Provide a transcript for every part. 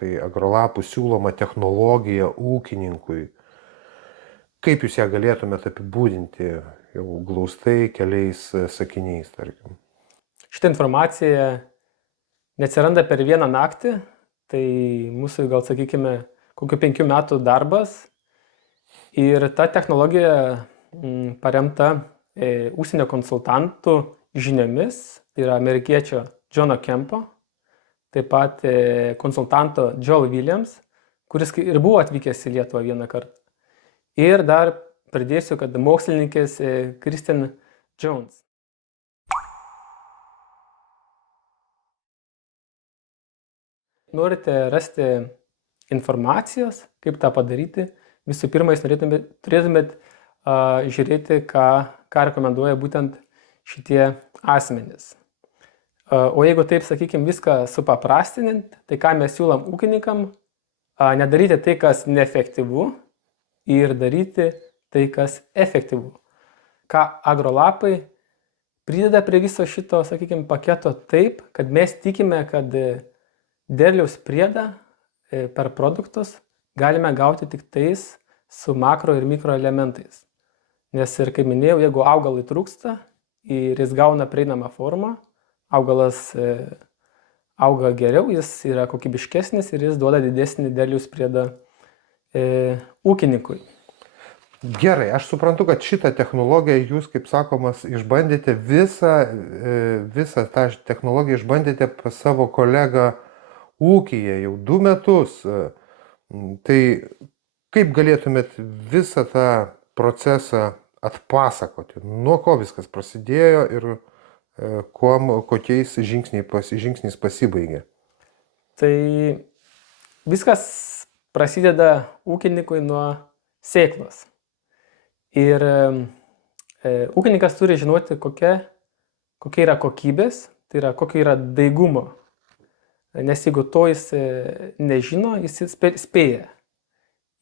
Tai agrolapų siūloma technologija ūkininkui. Kaip jūs ją galėtumėte apibūdinti jau glaustai keliais sakiniais, tarkim? Šitą informaciją neatsiranda per vieną naktį, tai mūsų, gal sakykime, kokių 5 metų darbas. Ir ta technologija paremta užsienio konsultantų žiniomis, tai yra amerikiečio Johno Kempo, taip pat konsultanto Joel Williams, kuris ir buvo atvykęs į Lietuvą vieną kartą. Ir dar pridėsiu, kad mokslininkės Kristen Jones. Norite rasti informacijos, kaip tą padaryti, visų pirma, jūs turėtumėt žiūrėti, ką rekomenduoja būtent šitie asmenys. O jeigu taip, sakykime, viską supaprastinant, tai ką mes siūlom ūkininkam, nedaryti tai, kas neefektyvu, ir daryti tai, kas efektyvu. Ką agrolapai prideda prie viso šito, sakykime, paketo taip, kad mes tikime, kad derliaus priedą per produktus galime gauti tik tais su makro ir mikro elementais. Nes ir kaip minėjau, jeigu augalui trūksta ir jis gauna prieinamą formą, augalas auga geriau, jis yra kokybiškesnis ir jis duoda didesnį derliaus priedą ūkininkui. Gerai, aš suprantu, kad šitą technologiją jūs, kaip sakomas, išbandėte visą tą technologiją išbandėte pas savo kolegą ūkyje jau 2 metus. Tai kaip galėtumėt visą tą procesą atpasakoti? Nuo ko viskas prasidėjo ir kokiais žingsniais pasibaigė? Tai viskas prasideda ūkininkui nuo sėklos. Ir ūkininkas turi žinoti, kokia yra kokybės, tai yra kokia yra daigumo. Nes jeigu to jis nežino, jis spėja.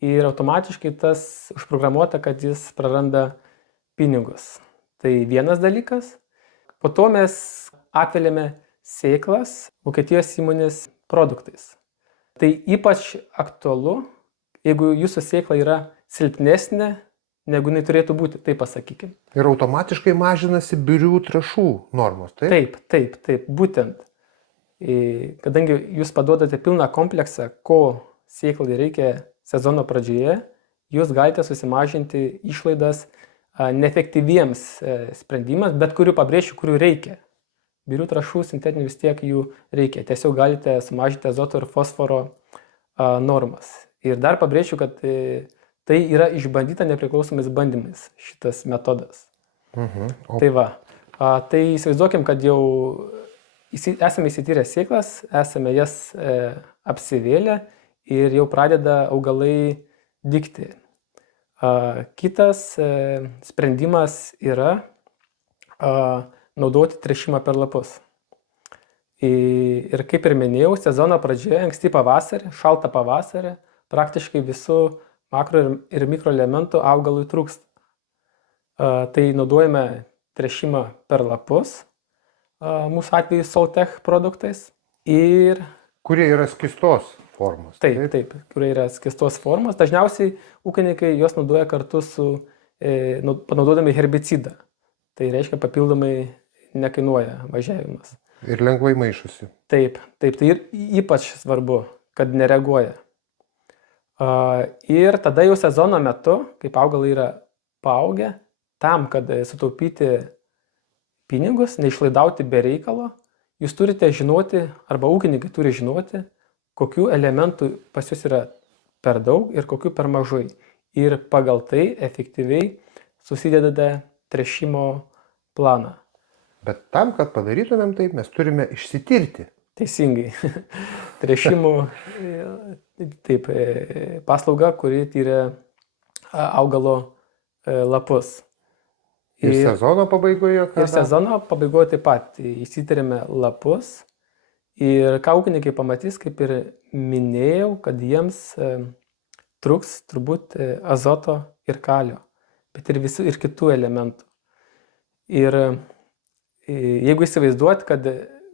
Ir automatiškai tas užprogramuota, kad jis praranda pinigus. Tai vienas dalykas. Po to mes apveliame sėklas Vokietijos įmonės produktais. Tai ypač aktualu, jeigu jūsų sėkla yra silpnesnė, negu jinai turėtų būti, taip pasakykime. Ir automatiškai mažinasi birių trąšų normos, taip? Taip, būtent. Kadangi jūs paduodate pilną kompleksą, ko sėklai reikia sezono pradžioje, jūs galite susimažinti išlaidas neefektyviems sprendimams, bet kurių reikia. Birių trąšų sintetinių vis tiek jų reikia. Tiesiog galite sumažinti azoto ir fosforo normas. Ir dar pabrėšiu, kad tai yra išbandyta nepriklausomais bandymais šitas metodas. Tai va. Tai įsivaizduokim, kad jau esame įsityrę sėklas, esame jas apsivėlę ir jau pradeda augalai dygti. Kitas sprendimas yra naudoti tręšimą per lapus. Ir kaip ir minėjau, sezono pradžioje, anksti pavasarį, šaltą pavasarį, praktiškai visų makro ir mikroelementų augalui trūksta. Tai naudojame tręšimą per lapus, mūsų atveju Soltech produktais. Kurie yra skystos formos. Taip, kurie yra skystos formos. Dažniausiai ūkininkai juos naudoja kartu su panaudodami herbicidą. Tai reiškia papildomai nekainuoja važiavimas. Ir lengvai maišosi. Taip, tai ir ypač svarbu, kad nereaguoja. Ir tada jau sezono metu, kaip augalai yra paaugę, tam, kad sutaupyti pinigus, neišlaidauti be reikalo, jūs turite žinoti, arba ūkininkai turi žinoti, kokių elementų pas jūs yra per daug ir kokių per mažai. Ir pagal tai efektyviai susidedate tręšimo planą. Bet tam, kad padarytumėm taip, mes turime išsitirti. Teisingai. Tręšimų paslauga, kuri tyria augalo lapus. Ir sezono pabaigoje? Ir sezono pabaigoje taip pat įsitiriame lapus. Ir ką ūkininkai pamatys, kaip ir minėjau, kad jiems trūks turbūt azoto ir kalio, bet ir kitų elementų. Ir jeigu įsivaizduot, kad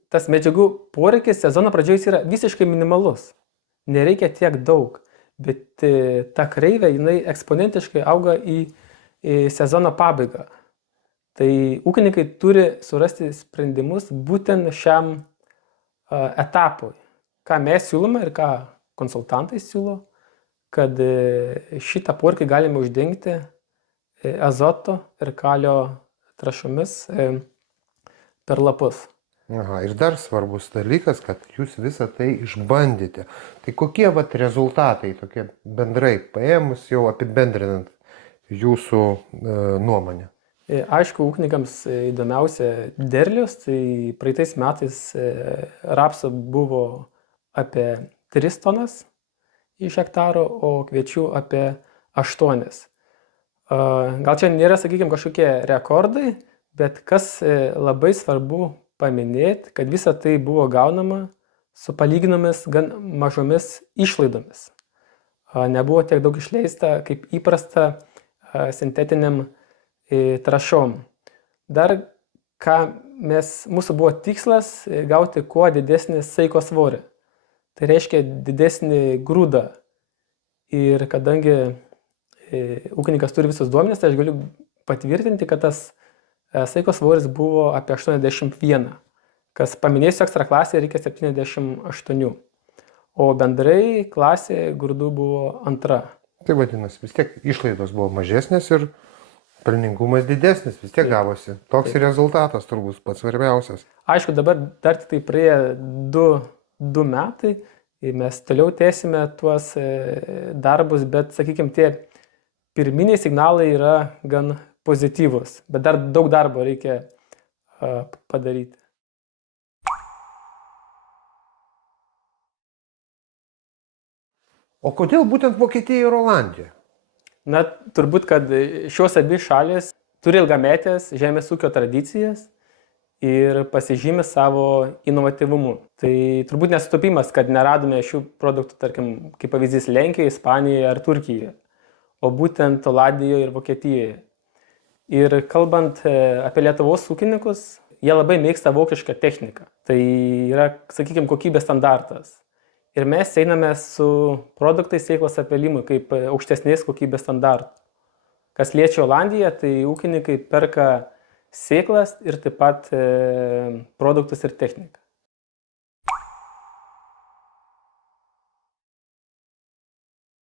tas medžiagų poreikis sezono pradžioje yra visiškai minimalus, nereikia tiek daug, bet ta kreivė, jinai eksponentiškai auga į sezono pabaigą. Tai ūkininkai turi surasti sprendimus būtent šiam etapui, ką mes siūlome ir ką konsultantai siūlo, kad šitą poreikį galime uždengti azoto ir kalio trąšomis per lapus. Aha, ir dar svarbus dalykas, kad jūs visą tai išbandėte. Tai kokie rezultatai, tokie bendrai paėmus, jau apibendrinant jūsų nuomonę? Aišku, ūkininkams įdomiausia derlius, tai praeitais metais rapso buvo apie 3 tonas iš hektaro, o kviečių apie 8. Gal čia nėra, sakykime, kažkokie rekordai, bet kas labai svarbu paminėti, kad visa tai buvo gaunama su palyginomis gan mažomis išlaidomis. Nebuvo tiek daug išleista kaip įprasta sintetiniam trąšom. Dar mūsų buvo tikslas gauti kuo didesnį saiko svorį. Tai reiškia didesnį grūdą. Ir kadangi ūkininkas turi visus duomenis, tai aš galiu patvirtinti, kad tas saiko svoris buvo apie 81. Kas paminėsiu ekstra klasėje reikia 78. O bendrai klasė grūdų buvo 2. Tai vadinasi, vis tiek išlaidos buvo mažesnės ir pelningumas didesnis, vis tiek gavosi. Toks ir rezultatas turbūt pats svarbiausias. Aišku, dabar dar tik tai praėjo 2 metai ir mes toliau tęsime tuos darbus, bet, sakykime, tie pirminiai signalai yra gan pozityvus, bet dar daug darbo reikia padaryti. O kodėl būtent Vokietija ir Olandija? Na, turbūt, kad šios abi šalys turi ilgametės žemės ūkio tradicijas ir pasižymi savo inovatyvumu. Tai turbūt nesutapimas, kad neradome šių produktų, tarkim, kaip pavyzdys Lenkijoje, Ispanijoje ar Turkijoje, o būtent Olandijoje ir Vokietijoje. Ir kalbant apie Lietuvos ūkininkus, jie labai mėgsta vokišką techniką. Tai yra, sakykime, kokybės standartas. Ir mes einame su produktais sėklos apėlimui kaip aukštesnės kokybės standartų. Kas liečia Olandiją, tai ūkininkai perka sėklas ir taip pat produktus ir techniką.